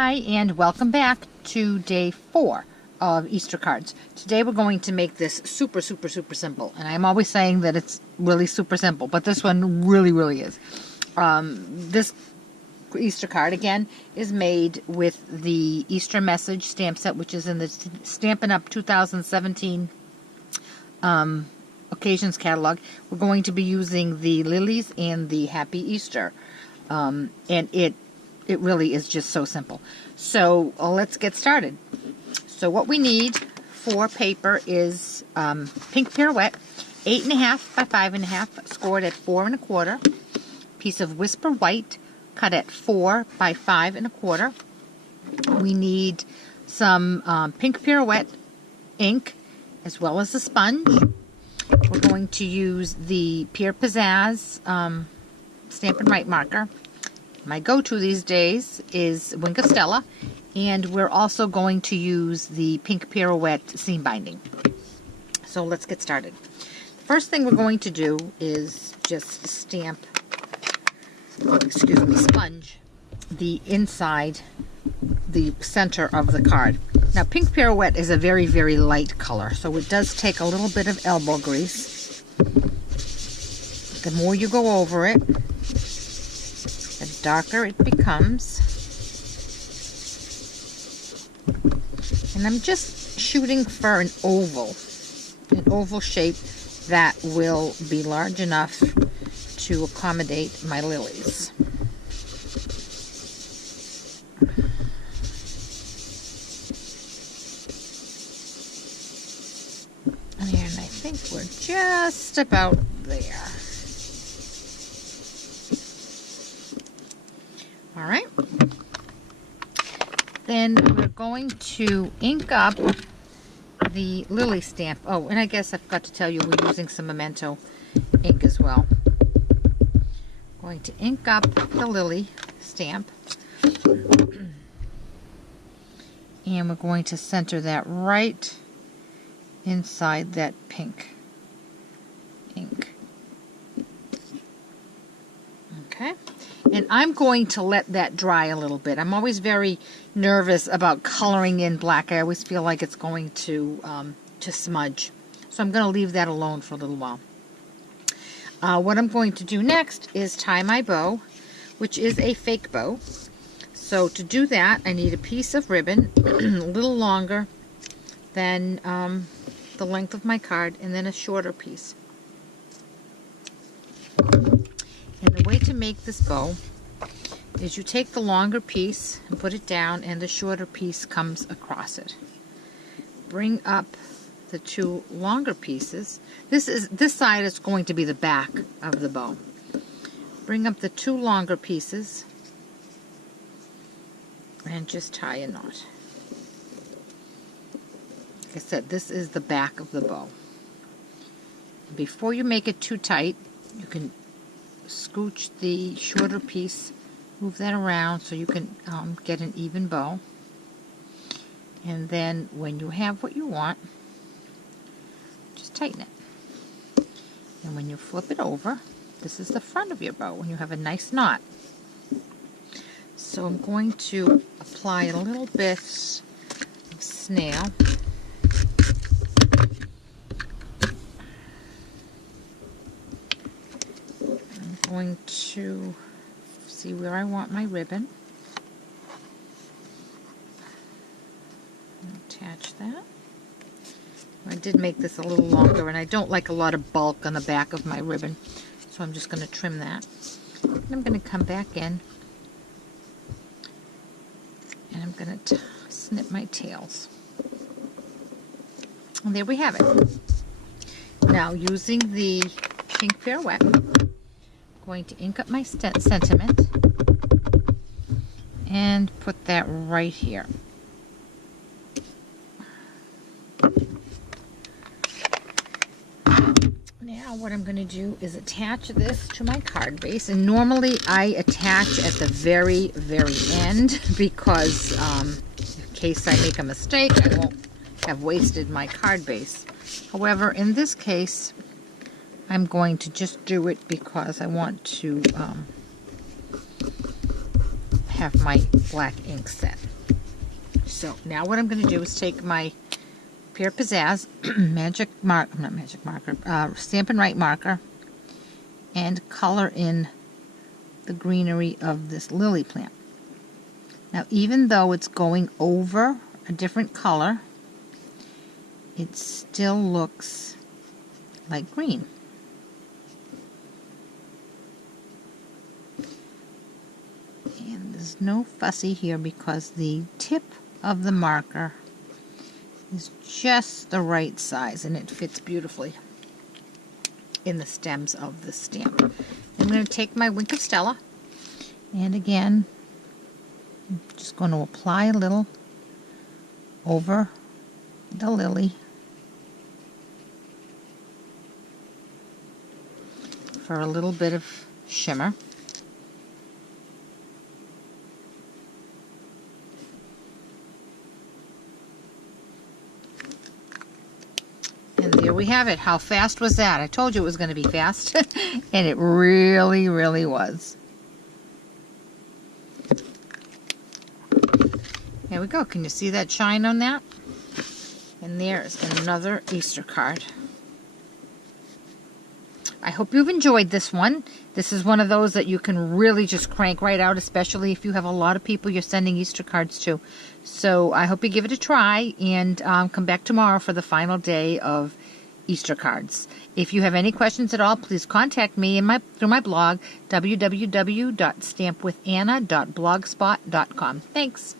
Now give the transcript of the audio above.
Hi, and welcome back to day 4 of Easter cards. Today we're going to make this super simple, and I'm always saying that it's really super simple, but this one really is. This Easter card again is made with the Easter message stamp set, which is in the Stampin' Up! 2017 occasions catalog. We're going to be using the lilies and the Happy Easter, and it really is just so simple. So let's get started. So what we need for paper is pink pirouette, 8.5 by 5.5, scored at 4 1/4. Piece of Whisper White, cut at 4 by 5 1/4. We need some pink pirouette ink, as well as a sponge. We're going to use the Pierre Pizzazz Stampin' Right marker. My go-to these days is Stella, and we're also going to use the pink pirouette seam binding. So let's get started. The first thing we're going to do is just stamp, sponge the inside, the center of the card. Now, pink pirouette is a very light color, so it does take a little bit of elbow grease. The more you go over it, the darker it becomes. And I'm just shooting for an oval shape that will be large enough to accommodate my lilies. And I think we're just about there. All right. Then we're going to ink up the lily stamp. Oh, and I guess I forgot to tell you we're using some Memento ink as well. Going to ink up the lily stamp. And we're going to center that right inside that pink ink. Okay. And I'm going to let that dry a little bit. I'm always very nervous about coloring in black. I always feel like it's going to smudge. So I'm going to leave that alone for a little while. What I'm going to do next is tie my bow, which is a fake bow. So to do that, I need a piece of ribbon, a little longer than the length of my card, and then a shorter piece. And the way to make this bow is you take the longer piece and put it down, and the shorter piece comes across it. Bring up the two longer pieces. This side is going to be the back of the bow. Bring up the two longer pieces and just tie a knot. Like I said, this is the back of the bow. Before you make it too tight, you can scooch the shorter piece, move that around so you can get an even bow. And then when you have what you want, just tighten it. And when you flip it over, this is the front of your bow when you have a nice knot. So I'm going to apply a little bit of snail. Going to see where I want my ribbon. Attach that. I did make this a little longer, and I don't like a lot of bulk on the back of my ribbon, so I'm just going to trim that. And I'm going to come back in, and I'm going to snip my tails. And there we have it. Now, using the pink pirouette, going to ink up my sentiment and put that right here. Now what I'm going to do is attach this to my card base, and normally I attach at the very end because in case I make a mistake, I won't have wasted my card base. However, in this case, I'm going to just do it because I want to have my black ink set. So now what I'm going to do is take my Pure Pizzazz Stampin' Right marker and color in the greenery of this lily plant. Now, even though it's going over a different color, it still looks like green. And there's no fussy here because the tip of the marker is just the right size and it fits beautifully in the stems of the stamp. I'm going to take my Wink of Stella, and again, I'm just going to apply a little over the lily for a little bit of shimmer. And there we have it. How fast was that? I told you it was going to be fast. And it really, really was. There we go. Can you see that shine on that? And there is another Easter card. I hope you've enjoyed this one. This is one of those that you can really just crank right out, especially if you have a lot of people you're sending Easter cards to. So I hope you give it a try and come back tomorrow for the final day of Easter cards. If you have any questions at all, please contact me through my blog, www.stampwithanna.blogspot.com. Thanks.